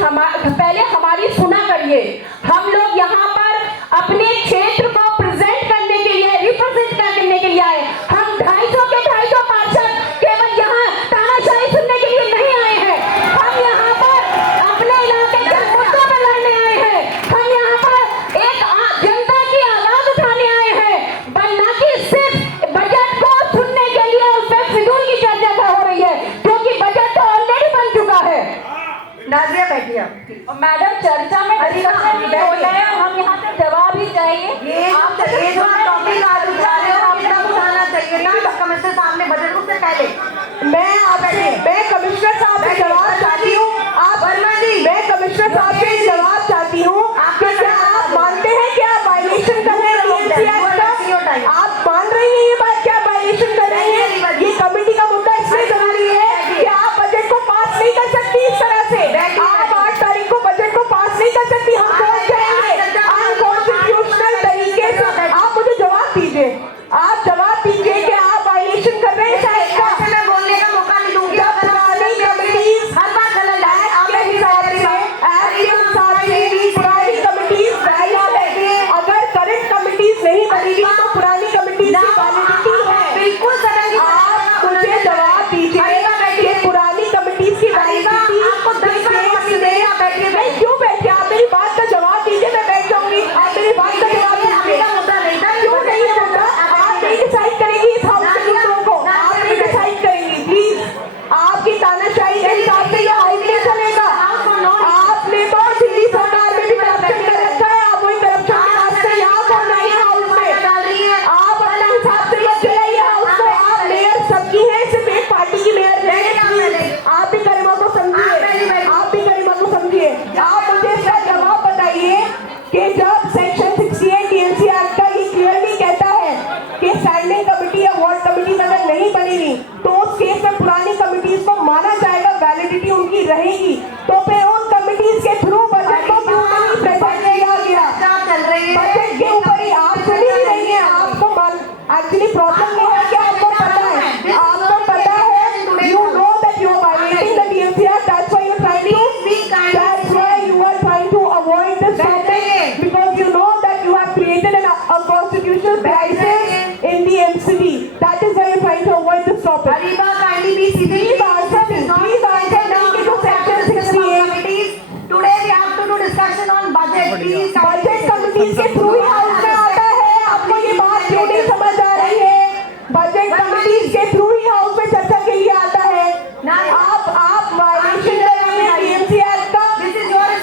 पहले हमारी सुना करिए। हम लोग यहाँ पर अपने क्षेत्र को प्रेजेंट करने के लिए, रिप्रेजेंट करने के लिए आए। हम 250 पार्षद केवल यहाँ तानाशाही सुनने के लिए नहीं आए हैं। हम यहाँ पर अपने इलाके के मुद्दों पर लड़ने आए हैं। हम यहाँ पर एक जनता की आवाज उठाने आए हैं, न कि सिर्फ बजट को सुनने के लिए उस पर फिजूल की चर्चा हो रही है, क्योंकि बजट तो ऑलरेडी बन चुका है। नाजिया बैठिए। मैडम, चर्चा में हम यहाँ से जवाब ही चाहिए। ये जो टॉपिक आज उठा रहे हो, आपका उठाना चाहिए ना कमिश्नर साहब ने बजट उससे पहले। मैं कमिश्नर साहब से जवाब चाहती हूँ। आप वर्मा जी, मैं कमिश्नर साहब से जवाब चाहती हूँ। क्या आप मानते हैं कि आप वायलेशन कर रहे हैं? आप मान रही हैं ये बात, क्या वायलेशन कर रही हैं? ये कमेटी का मुद्दा इसलिए जरूरी है कि आप बजट को पास नहीं कर सकती इस तरह से। आप 8 तारीख को बजट को पास नहीं कर सकती। हम पहुंच जाएंगे अनकॉन्स्टिट्यूशनल तरीके से। आप मुझे जवाब दीजिए, आप जवाब दीजिए कि आप वायलेशन कर रहे हैं साइड का। मैं बोलने का मौका नहीं दूंगी। पुरानी कमिटीज हर बार गलत है। आपके हिसाब से पुरानी कमिटीज अगर करंट कमिटीज नहीं बनेगी तो पुरानी कमिटीज की वैलिडिटी है। बिल्कुल सर, आप मुझे जवाब दीजिए कि पुरानी कमिटीज की वैलिडिटी आपको 10 बैठिए। क्यों बैठिए? आप मेरी बात का जवाब दीजिए, मैं बैठ जाऊंगी। आप मेरी बात का जवाब दीजिए। क्यों नहीं होगा? आप नहीं डिसाइड करेंगी इस हाउस के दूसरों को, आप नहीं डिसाइड करेंगी। प्लीज, आपकी तानाशाही के हिसाब से ये हाउस नहीं चलेगा। आपने तो दिल्ली सरकार में भी करप्शन कर रखा है। आप वही करप्शन के हाथ से यहाँ कौन आई है हाउस में? आप अपने हिसाब से मत चलाइए हाउस को। आप मेयर सबकी है, सिर्फ एक पार्टी की मेयर नहीं। आप भी गरिमा को समझिए, आप भी गरिमा को समझिए। आप मुझे इसका जवाब बताइए कि जब सेक्शन 68 DMC एक्ट का ये क्लियरली कहता है कि स्टैंडिंग कमेटी या वार्ड कमेटी अगर नहीं बनेगी तो उस केस में पुरानी कमिटीज को माना जाएगा, वैलिडिटी उनकी रहेगी। तो फिर उन कमिटीज के थ्रू बजट को क्यों नहीं प्रेजेंट किया गया? बजट के ऊपर ही आप सुन ही रही हैं। आपको एक्चुअली प्रॉब्लम ये है कि आपको पता है, you know that you are violating the DMC Act. That's why you are trying to avoid this topic, because you know that you have created an unconstitutional crisis in the MCD. That is why you are trying to avoid this topic. Ariba, kindly be seated. Please answer me. To section 68. Today we have to do discussion on budget. Please, budget committees के through ही house में आता है। आपको ये बात क्यों नहीं समझ आ रही है? बजट कमिटीज के थ्रू ही हाउस में चर्चा के लिए आता है। आप वायलेशन कर रही हैं DMC एक्ट का,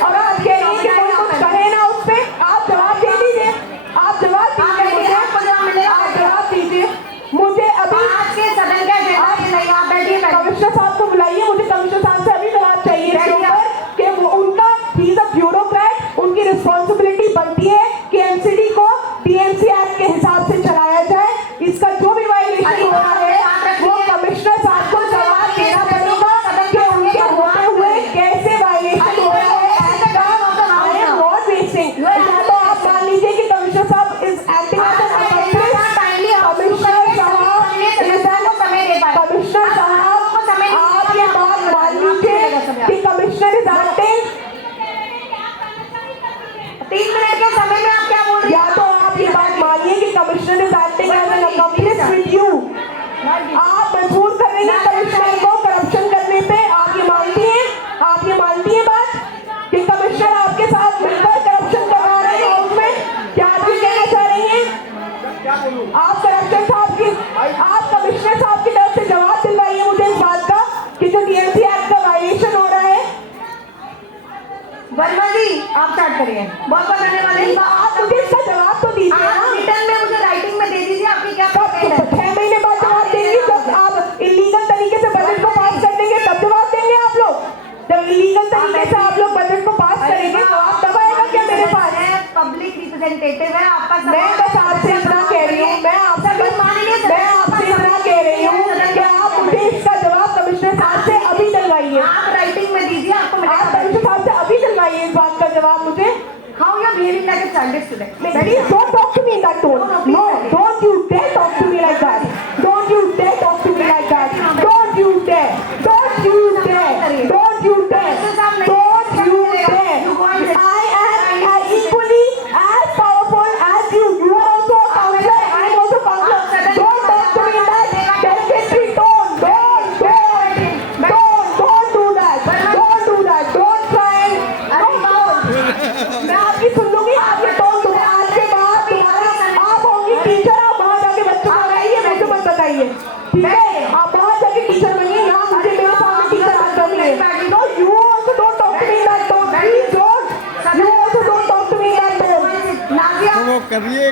और आप कह रही हैं कि कोई कुछ करे ना उस पे। आप जवाब दे दीजिए, आप जवाब दीजिए मुझे, आप जवाब दीजिए मुझे। अभी आज के सदन का कमिश्नर साहब को बुलाइए, मुझे कमिश्नर साहब से अभी जवाब चाहिए कि वो उनका ही इज अ ब्यूरोक्रेट, उनकी रिस्पॉन्सिबिलिटी बनती है कि MCD को DMC एक्ट के हिसाब से चलाया जाए। इसका जो भी वायलेशन हो रहा है वो कमिश्नर साहब को जवाब देना पड़ेगा कि उनके होते हुए कैसे वायलेशन हो रहा है। I am not wasting. या तो आप मान लीजिए कि कमिश्नर साहब is acting as an accomplice. Commissioner साहब आप ये बात मान लीजिए कि कमिश्नर इज एक्टिंग। 3 मिनट के समय में आप क्या बोल रही हैं? या तो आप ये बात मानिए कि commissioner is acting as an accomplice with you. आप मजबूर कर रही हैं कमिश्नर को करप्शन करने पे। आप ये मानती हैं? आप ये मानती हैं बात कि कमिश्नर आपके साथ मिलकर करप्शन करवा रहे हैं हाउस में? क्या आप ये कहना चाह रही हैं? आप करप्शन साहब की, आप कमिश्नर साहब की तरफ से जवाब दिलवाइए मुझे इस बात का कि जो DMC एक्ट का वायलेशन हो रहा है। वर्मा जी, आप स्टार्ट करिए। बहुत करने वाले आप मुझे इसका जवाब तो दीजिए ना। रिटर्न में मुझे राइटिंग में दे दीजिए। आपकी क्या 6 महीने बाद जवाब देंगे? जब आप इलीगल तरीके से बजट को पास कर देंगे तब जवाब देंगे आप लोग। जब इलीगल तरीके से आप लोग बजट को पास करेंगे तो आप तब आएगा क्या मेरे पास? पब्लिक रिप्रेजेंटेटिव है आपका। मैं बस आपसे इतना कह रही हूँ, मैं आपसे इतना कह रही हूँ कि आप मुझे इसका जवाब कमिश्नर साहब से अभी दिलवाइए। आप राइटिंग में दीजिए। आप कमिश्नर साहब से अभी दिलवाइए इस बात का जवाब मुझे। How you are behaving like a childish student? Please don't talk to me in that tone. No, don't you dare talk to me like that. Don't you dare talk to me like that. Don't you dare. Don't you dare. Don't you dare. Don't you मैं आपकी सुन लूंगी। आप ये tone तुम्हारा आज के बाद तुम्हारा, आप होंगी टीचर, आप बाहर जाके बच्चों को पढ़ाइए, मुझे मत बताइए, ठीक है? आप बाहर जाके टीचर बनिए, यहाँ मुझे मेरे सामने टीचर आज बनिए। No, you also don't talk to me in that tone, please don't, you also don't talk to me in that tone. वो करिए